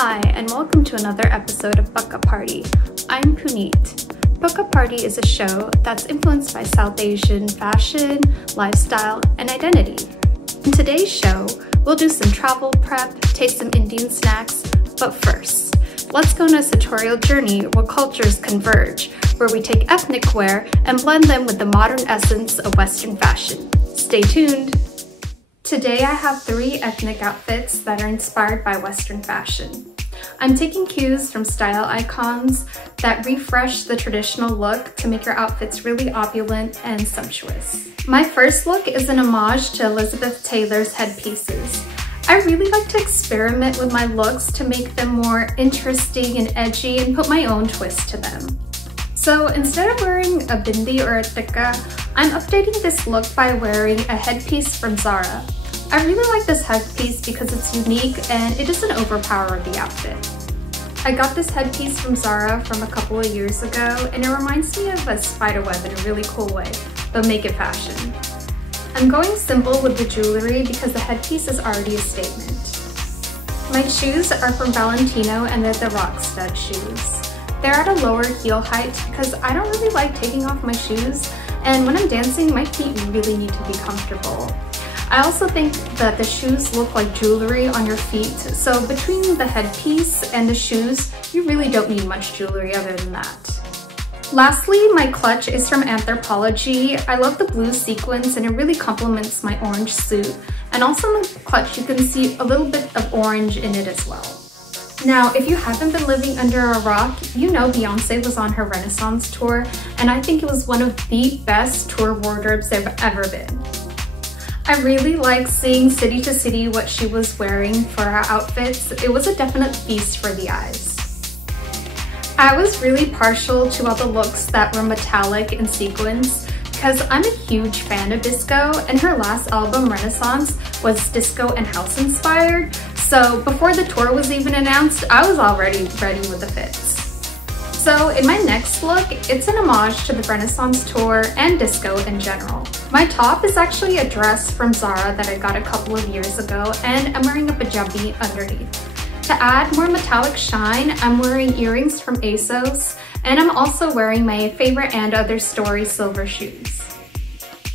Hi, and welcome to another episode of Pakka Party. I'm Puneet. Pakka Party is a show that's influenced by South Asian fashion, lifestyle, and identity. In today's show, we'll do some travel prep, taste some Indian snacks, but first, let's go on a sartorial journey where cultures converge, where we take ethnic wear and blend them with the modern essence of Western fashion. Stay tuned! Today I have 3 ethnic outfits that are inspired by Western fashion. I'm taking cues from style icons that refresh the traditional look to make your outfits really opulent and sumptuous. My first look is an homage to Elizabeth Taylor's headpieces. I really like to experiment with my looks to make them more interesting and edgy and put my own twist to them. So instead of wearing a bindi or a tikka, I'm updating this look by wearing a headpiece from Zara. I really like this headpiece because it's unique and it doesn't overpower the outfit. I got this headpiece from Zara from a couple of years ago and it reminds me of a spider web in a really cool way, but make it fashion. I'm going simple with the jewelry because the headpiece is already a statement. My shoes are from Valentino and they're the rock stud shoes. They're at a lower heel height because I don't really like taking off my shoes, and when I'm dancing, my feet really need to be comfortable. I also think that the shoes look like jewelry on your feet, so between the headpiece and the shoes, you really don't need much jewelry other than that. Lastly, my clutch is from Anthropologie. I love the blue sequins and it really complements my orange suit. And also in the clutch, you can see a little bit of orange in it as well. Now, if you haven't been living under a rock, you know Beyonce was on her Renaissance tour, and I think it was one of the best tour wardrobes there have ever been. I really like seeing city to city what she was wearing for her outfits. It was a definite feast for the eyes. I was really partial to all the looks that were metallic and sequins because I'm a huge fan of disco, and her last album, Renaissance, was disco and house inspired. So before the tour was even announced, I was already ready with the fits. So in my next look, it's an homage to the Renaissance tour and disco in general. My top is actually a dress from Zara that I got a couple of years ago, and I'm wearing a pajabi underneath. To add more metallic shine, I'm wearing earrings from ASOS, and I'm also wearing my favorite And Other Story silver shoes.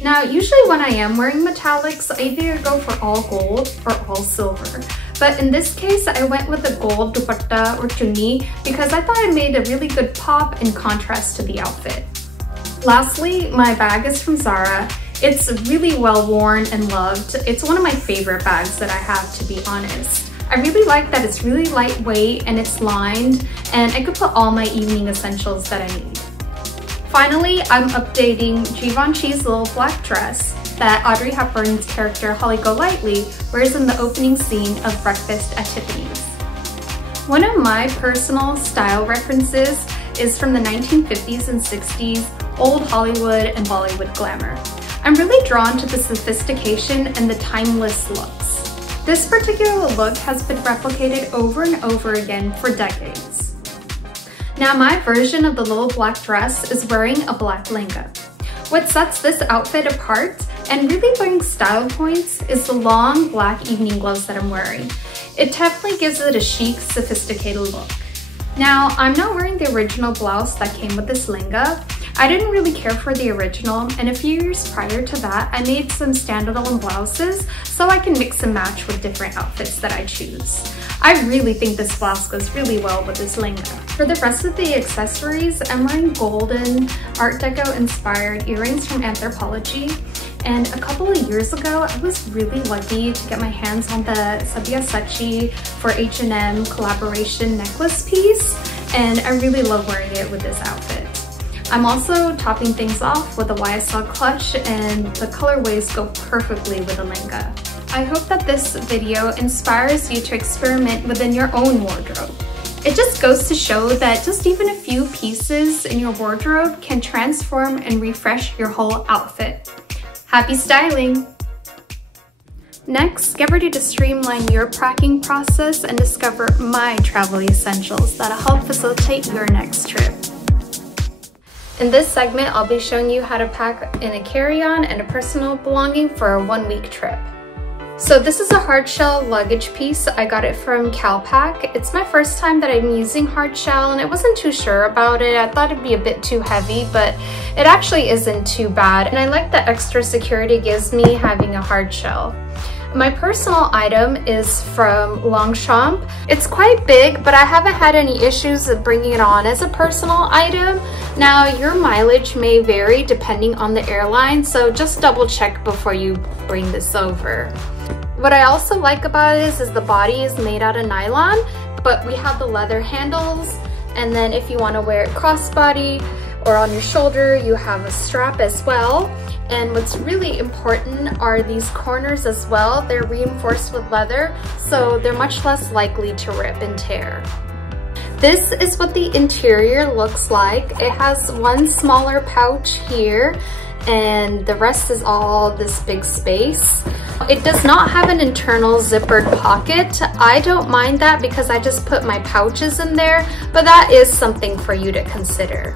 Now, usually when I am wearing metallics, I either go for all gold or all silver. But in this case, I went with a gold dupatta or chunni because I thought it made a really good pop in contrast to the outfit. Lastly, my bag is from Zara. It's really well worn and loved. It's one of my favorite bags that I have, to be honest. I really like that it's really lightweight and it's lined, and I could put all my evening essentials that I need. Finally, I'm updating Givenchy's little black dress that Audrey Hepburn's character Holly Golightly wears in the opening scene of Breakfast at Tiffany's. One of my personal style references is from the 1950s and 60s old Hollywood and Bollywood glamour. I'm really drawn to the sophistication and the timeless looks. This particular look has been replicated over and over again for decades. Now my version of the little black dress is wearing a black lehenga. What sets this outfit apart and really brings style points is the long black evening gloves that I'm wearing. It definitely gives it a chic, sophisticated look. Now, I'm not wearing the original blouse that came with this lehenga. I didn't really care for the original, and a few years prior to that, I made some standalone blouses so I can mix and match with different outfits that I choose. I really think this blouse goes really well with this lehenga. For the rest of the accessories, I'm wearing golden, Art Deco inspired earrings from Anthropologie. And a couple of years ago, I was really lucky to get my hands on the Sabyasachi for H&M collaboration necklace piece, and I really love wearing it with this outfit. I'm also topping things off with a YSL clutch, and the colorways go perfectly with the lehenga. I hope that this video inspires you to experiment within your own wardrobe. It just goes to show that just even a few pieces in your wardrobe can transform and refresh your whole outfit. Happy styling! Next, get ready to streamline your packing process and discover my travel essentials that'll help facilitate your next trip. In this segment, I'll be showing you how to pack in a carry-on and a personal belonging for a one-week trip. So this is a hard shell luggage piece. I got it from Calpac. It's my first time that I'm using hard shell and I wasn't too sure about it. I thought it'd be a bit too heavy, but it actually isn't too bad. And I like the extra security it gives me having a hard shell. My personal item is from Longchamp. It's quite big, but I haven't had any issues of bringing it on as a personal item. Now, your mileage may vary depending on the airline, so just double check before you bring this over. What I also like about it is the body is made out of nylon, but we have the leather handles, and then if you want to wear it crossbody or on your shoulder, you have a strap as well. And what's really important are these corners as well. They're reinforced with leather, so they're much less likely to rip and tear. This is what the interior looks like. It has one smaller pouch here, and the rest is all this big space. It does not have an internal zippered pocket. I don't mind that because I just put my pouches in there, but that is something for you to consider.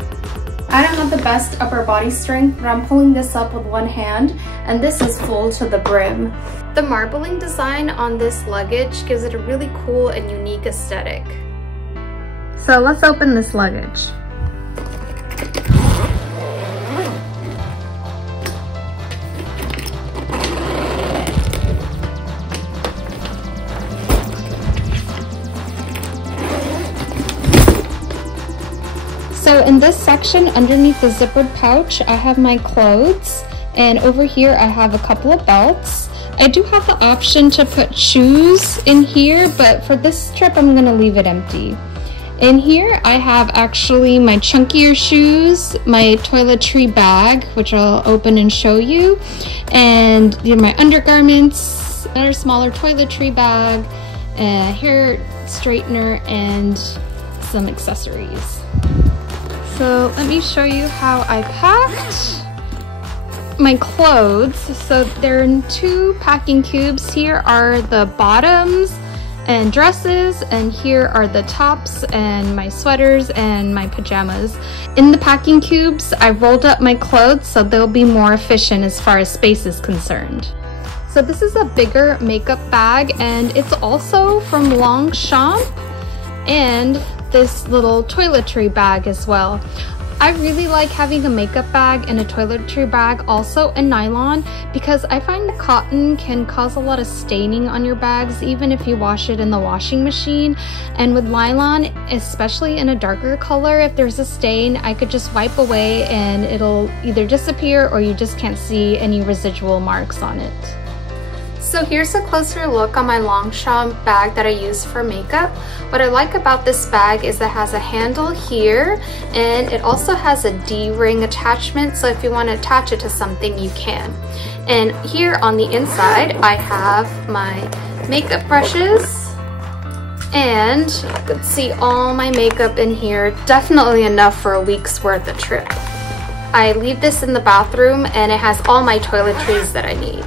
I don't have the best upper body strength, but I'm pulling this up with one hand, and this is full to the brim. The marbling design on this luggage gives it a really cool and unique aesthetic. So let's open this luggage. So in this section underneath the zippered pouch, I have my clothes, and over here I have a couple of belts. I do have the option to put shoes in here, but for this trip I'm gonna leave it empty. In here I have actually my chunkier shoes, my toiletry bag, which I'll open and show you, and my undergarments, another smaller toiletry bag, a hair straightener, and some accessories. So let me show you how I packed my clothes. So they're in two packing cubes. Here are the bottoms and dresses, and here are the tops and my sweaters and my pajamas. In the packing cubes, I rolled up my clothes so they'll be more efficient as far as space is concerned. So this is a bigger makeup bag, and it's also from Longchamp, and this little toiletry bag as well. I really like having a makeup bag and a toiletry bag also in nylon, because I find that cotton can cause a lot of staining on your bags even if you wash it in the washing machine. And with nylon, especially in a darker color, if there's a stain, I could just wipe away and it'll either disappear or you just can't see any residual marks on it. So here's a closer look on my Longchamp bag that I use for makeup. What I like about this bag is it has a handle here, and it also has a D-ring attachment, so if you want to attach it to something, you can. And here on the inside, I have my makeup brushes, and you can see all my makeup in here. Definitely enough for a week's worth of trip. I leave this in the bathroom, and it has all my toiletries that I need.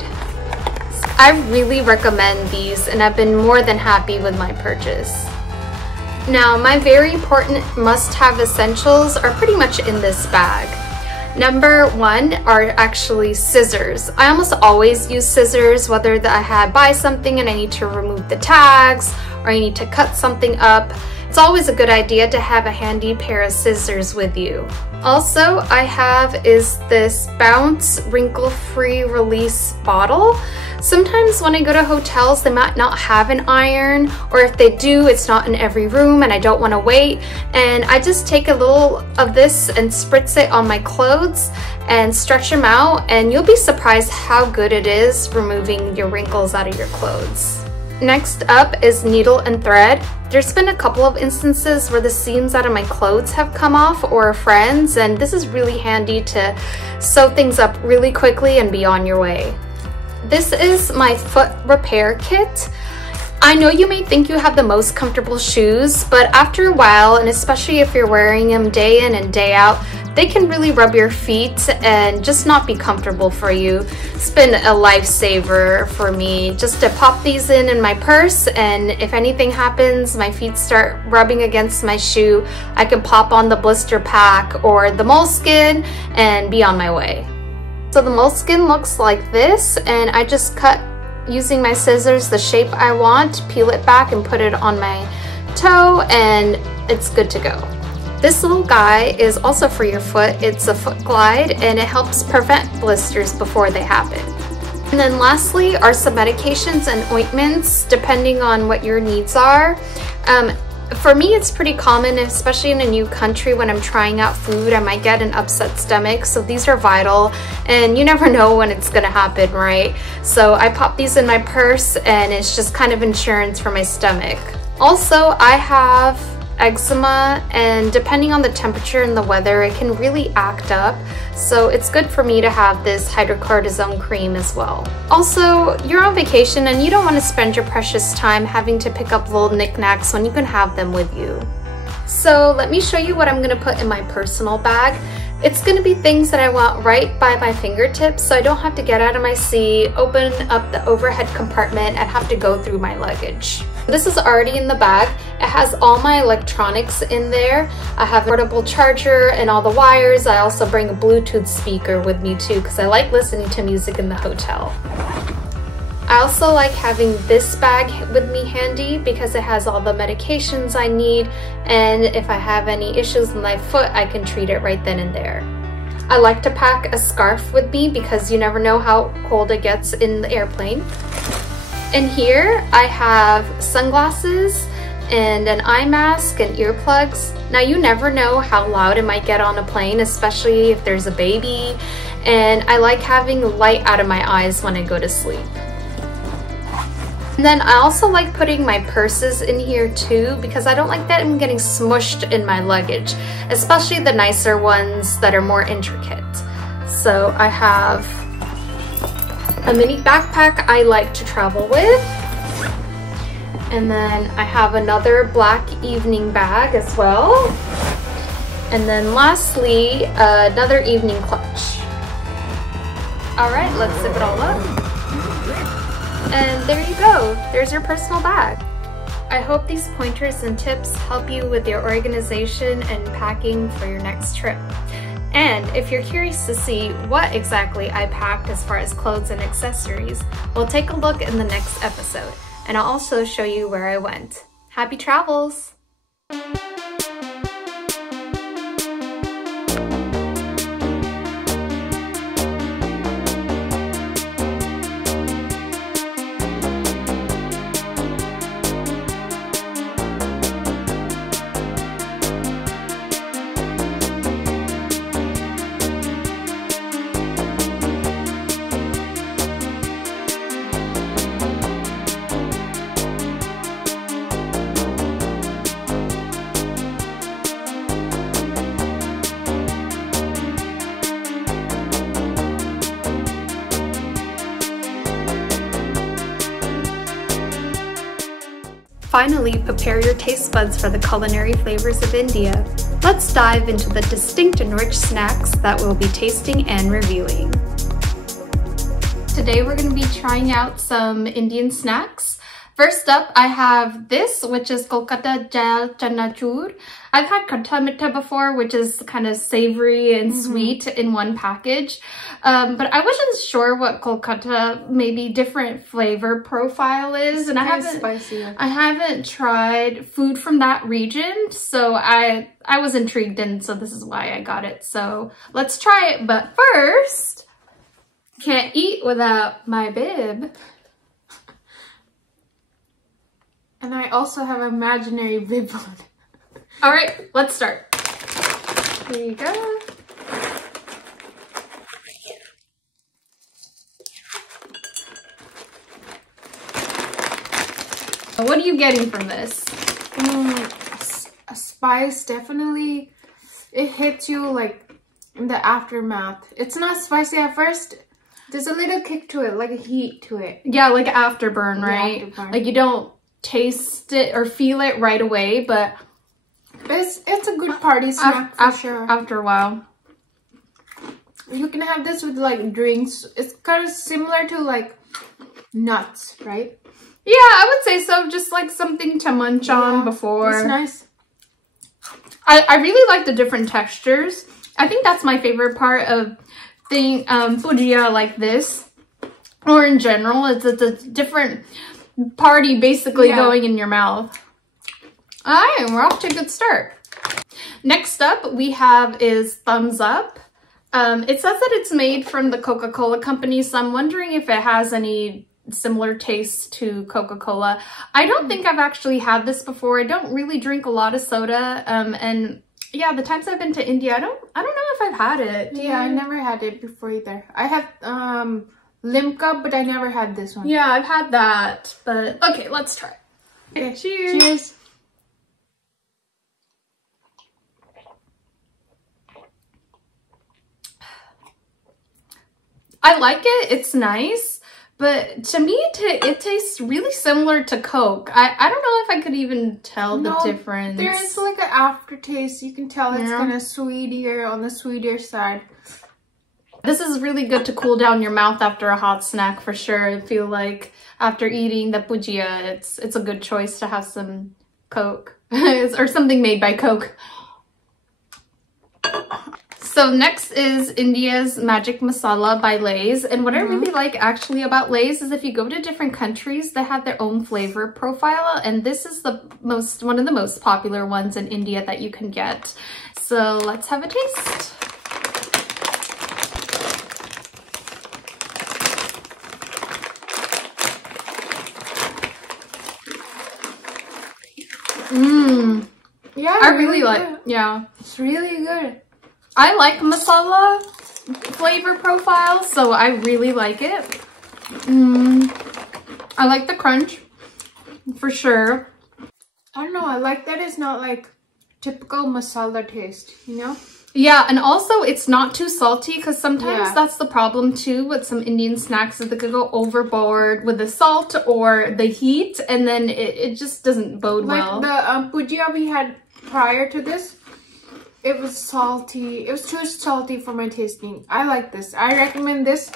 I really recommend these, and I've been more than happy with my purchase. Now, my very important must-have essentials are pretty much in this bag. Number one are actually scissors. I almost always use scissors, whether I buy something and I need to remove the tags or I need to cut something up. It's always a good idea to have a handy pair of scissors with you. Also, I have is this Bounce wrinkle-free release bottle. Sometimes when I go to hotels, they might not have an iron, or if they do, it's not in every room and I don't want to wait. And I just take a little of this and spritz it on my clothes and stretch them out, and you'll be surprised how good it is removing your wrinkles out of your clothes. Next up is needle and thread. There's been a couple of instances where the seams out of my clothes have come off, or friends, and this is really handy to sew things up really quickly and be on your way. This is my foot repair kit. I know you may think you have the most comfortable shoes, but after a while, and especially if you're wearing them day in and day out, they can really rub your feet and just not be comfortable for you. It's been a lifesaver for me just to pop these in my purse, and if anything happens, my feet start rubbing against my shoe, I can pop on the blister pack or the moleskin and be on my way. So the moleskin looks like this, and I just cut using my scissors the shape I want, peel it back and put it on my toe, and it's good to go. This little guy is also for your foot. It's a foot glide and it helps prevent blisters before they happen. And then lastly are some medications and ointments depending on what your needs are. For me, it's pretty common, especially in a new country, when I'm trying out food, I might get an upset stomach. So these are vital and you never know when it's gonna happen, right? So I pop these in my purse and it's just kind of insurance for my stomach. Also, I have eczema, and depending on the temperature and the weather, it can really act up. So it's good for me to have this hydrocortisone cream as well. Also, you're on vacation and you don't want to spend your precious time having to pick up little knickknacks when you can have them with you. So let me show you what I'm going to put in my personal bag. It's going to be things that I want right by my fingertips, so I don't have to get out of my seat, open up the overhead compartment, and have to go through my luggage. This is already in the bag. It has all my electronics in there. I have a portable charger and all the wires. I also bring a Bluetooth speaker with me too, because I like listening to music in the hotel. I also like having this bag with me handy because it has all the medications I need, and if I have any issues with my foot, I can treat it right then and there. I like to pack a scarf with me because you never know how cold it gets in the airplane. And here I have sunglasses and an eye mask and earplugs. Now you never know how loud it might get on a plane, especially if there's a baby, and I like having light out of my eyes when I go to sleep. And then I also like putting my purses in here too, because I don't like that I'm getting smushed in my luggage, especially the nicer ones that are more intricate. So I have a mini backpack I like to travel with. And then I have another black evening bag as well. And then lastly, another evening clutch. All right, let's zip it all up. And there you go, there's your personal bag. I hope these pointers and tips help you with your organization and packing for your next trip. And if you're curious to see what exactly I packed as far as clothes and accessories, we'll take a look in the next episode, and I'll also show you where I went. Happy travels! Finally, prepare your taste buds for the culinary flavors of India. Let's dive into the distinct and rich snacks that we'll be tasting and reviewing. Today we're going to be trying out some Indian snacks. First up, I have this, which is Kolkata Jal Chanachur. I've had khatta mittha before, which is kind of savory and sweet in one package. But I wasn't sure what Kolkata maybe different flavor profile is, and I haven't tried food from that region, so I was intrigued, and so this is why I got it. So let's try it. But first, can't eat without my bib. And I also have an imaginary bib on. All right, let's start. Here you go. What are you getting from this? A spice, definitely. It hits you like in the aftermath. It's not spicy at first. There's a little kick to it, like a heat to it. Yeah, like afterburn, right? Afterburn. Like you don't taste it or feel it right away, but it's a good party snack for sure. After a while. You can have this with like drinks. It's kind of similar to like nuts, right? Yeah, I would say so. Just like something to munch on before. It's nice. I really like the different textures. I think that's my favorite part of thing bhujia like this. or in general. It's a different party basically going in your mouth. All right, we're off to a good start. Next up we have is Thumbs Up. It says that it's made from the Coca-Cola company, so I'm wondering if it has any similar taste to Coca-Cola. I don't think I've actually had this before. I don't really drink a lot of soda, and yeah, the times I've been to India, I don't know if I've had it. Yeah, I never had it before either. I had Limca, but I never had this one. Yeah, I've had that, but okay, let's try. Okay, cheers. Cheers. I like it. It's nice, but to me, it tastes really similar to Coke. I don't know if I could even tell the difference. There is like an aftertaste. You can tell it's kind of sweeter, on the sweeter side. This is really good to cool down your mouth after a hot snack for sure. I feel like after eating the bhujia, it's a good choice to have some Coke or something made by Coke. So next is India's Magic Masala by Lay's. And what I really like actually about Lay's is if you go to different countries, they have their own flavor profile. And this is one of the most popular ones in India that you can get. So let's have a taste. Yeah, I really like it. Yeah. It's really good. I like masala flavor profile, so I really like it. I like the crunch, for sure. I don't know, I like that it's not like typical masala taste, you know? Yeah, and also it's not too salty, because sometimes that's the problem too with some Indian snacks, is they could go overboard with the salt or the heat, and then it just doesn't bode well. Like the bhujia we had prior to this, it was salty. It was too salty for my tasting. I like this. I recommend this.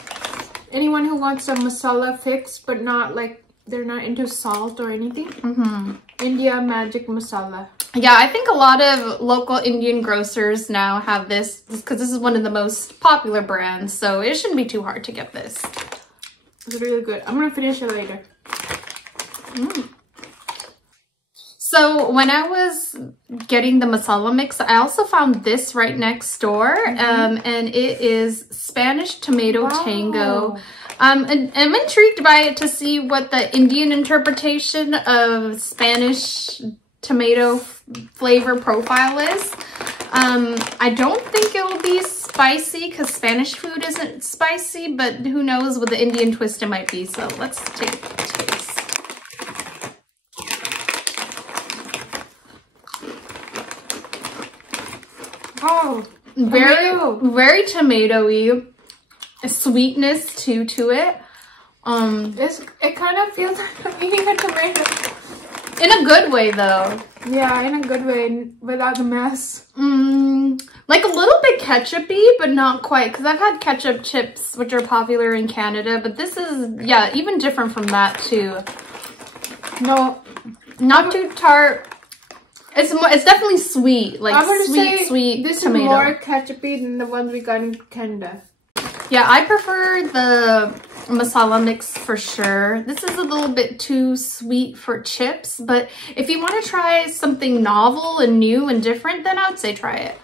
Anyone who wants a masala fix, but not like, they're not into salt or anything. India Magic Masala. Yeah, I think a lot of local Indian grocers now have this, because this is one of the most popular brands, so it shouldn't be too hard to get this. It's really good. I'm gonna finish it later. So when I was getting the masala mix, I also found this right next door, and it is Spanish Tomato Tango. And I'm intrigued by it to see what the Indian interpretation of Spanish tomato flavor profile is. I don't think it will be spicy because Spanish food isn't spicy, but who knows, with the Indian twist it might be. So let's take a taste. Oh, very tomatoey. A sweetness too to it. It kind of feels like I'm eating a tomato. In a good way though. Yeah, in a good way, without the mess. Like a little bit ketchupy, but not quite, because I've had ketchup chips which are popular in Canada, but this is, yeah, even different from that too. No, not too tart. It's definitely sweet, like sweet this tomato. Is more ketchupy than the ones we got in Canada. Yeah, I prefer the masala mix for sure. This is a little bit too sweet for chips, but if you want to try something novel and new and different, then I would say try it.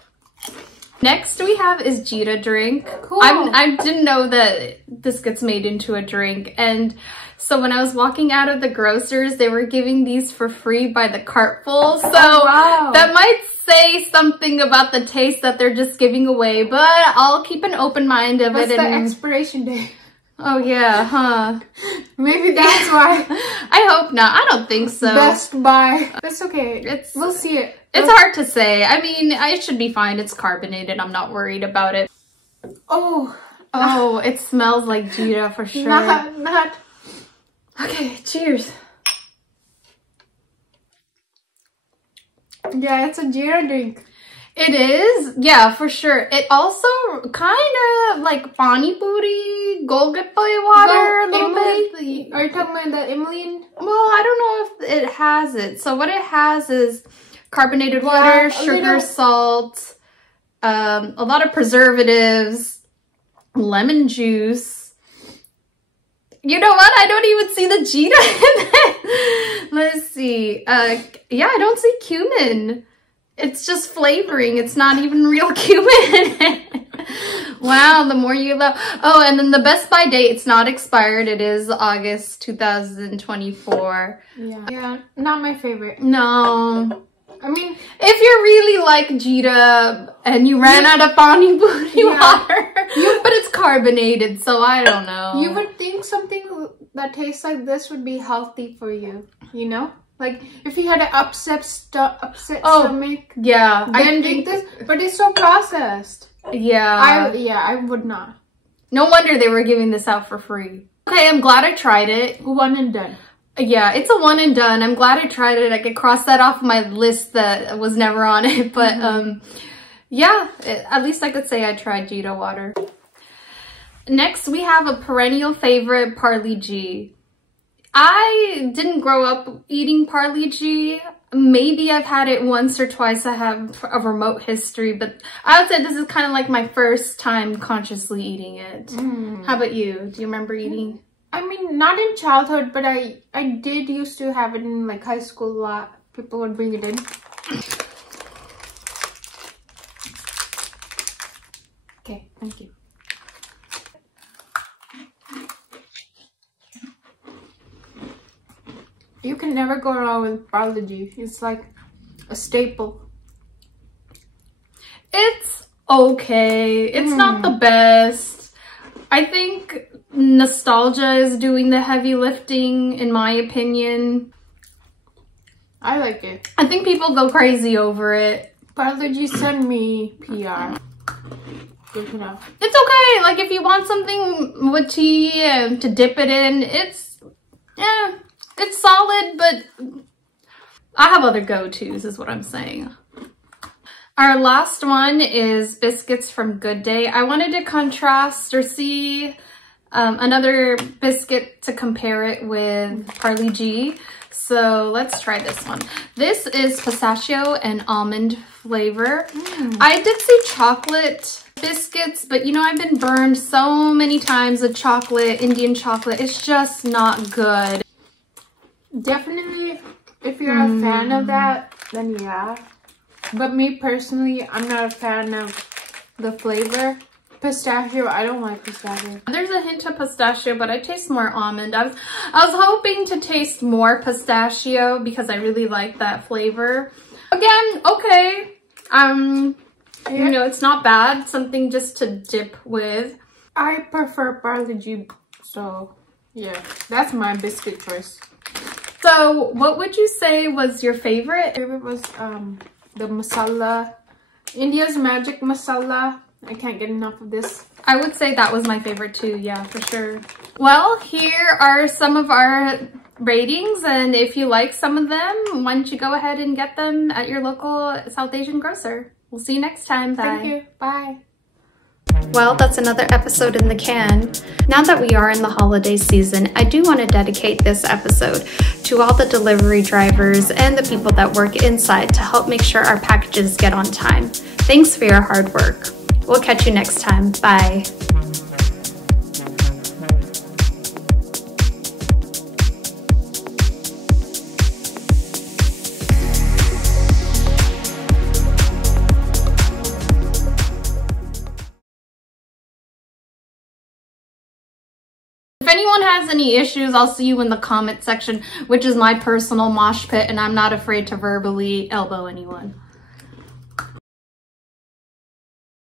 Next we have is Jeera drink. Cool. I didn't know that this gets made into a drink, and so when I was walking out of the grocers, they were giving these for free by the cartful. So that might say something about the taste that they're just giving away, but I'll keep an open mind of it. What's the expiration date? Oh yeah, huh? Maybe that's why. I hope not. I don't think so. Best Buy. That's okay. We'll see it. It's hard to say. I mean, it should be fine. It's carbonated. I'm not worried about it. Oh, it smells like Jeera for sure. Not. Okay, cheers. Yeah, it's a Jeera drink. It is, yeah, for sure. It also kind of like pani puri, golgappe water a little bit. Are you talking about the Himalayan? Well, I don't know if it has it. So what it has is carbonated water, sugar, salt, a lot of preservatives, lemon juice, You know what? I don't even see the Jita in it. Let's see. Yeah, I don't see cumin. It's just flavoring. It's not even real cumin. Wow, the more you love. Oh, and then the Best By date, it's not expired. It is August 2024. Yeah, not my favorite. No. I mean, if you really like Jita and you ran out of Pani Booty water, but it's carbonated, so I don't know. You would think something that tastes like this would be healthy for you, you know? Like, if you had an upset stomach, yeah, then drink this, but it's so processed. Yeah. I would not. No wonder they were giving this out for free. Okay, I'm glad I tried it. One and done. Yeah, it's a one and done. I'm glad I tried it. I could cross that off my list that was never on it. But yeah, at least I could say I tried Jita water. Next, we have a perennial favorite, Parley G. I didn't grow up eating Parley G. Maybe I've had it once or twice. I have a remote history, but I would say this is kind of like my first time consciously eating it. How about you? Do you remember eating? I mean, not in childhood, but I did used to have it in like high school a lot. People would bring it in. Okay, thank you. You can never go wrong with Parley G. It's like a staple. It's okay. It's not the best. I think nostalgia is doing the heavy lifting, in my opinion. I like it. I think people go crazy over it. Parley G send me PR. Good enough. It's okay. Like, if you want something with tea to dip it in, it's solid, but I have other go-tos is what I'm saying. Our last one is biscuits from Good Day. I wanted to contrast or see another biscuit to compare it with Parley G. So let's try this one. This is pistachio and almond flavor. I did see chocolate biscuits, but you know, I've been burned so many times with chocolate, Indian chocolate. It's just not good. Definitely, if you're a fan of that, then yeah. But me personally, I'm not a fan of the flavor. Pistachio, I don't like pistachio. There's a hint of pistachio, but I taste more almond. I was hoping to taste more pistachio because I really like that flavor. Again, okay. You know, it's not bad. Something just to dip with. I prefer Parley G, so yeah, that's my biscuit choice. So, what would you say was your favorite? Favorite was the masala, India's Magic Masala. I can't get enough of this. I would say that was my favorite too, yeah, for sure. Well, here are some of our ratings, and if you like some of them, why don't you go ahead and get them at your local South Asian grocer. We'll see you next time. Bye. Thank you. Bye. Well, that's another episode in the can. Now that we are in the holiday season, I do want to dedicate this episode to all the delivery drivers and the people that work inside to help make sure our packages get on time. Thanks for your hard work. We'll catch you next time. Bye. If anyone has any issues, I'll see you in the comment section, which is my personal mosh pit, and I'm not afraid to verbally elbow anyone.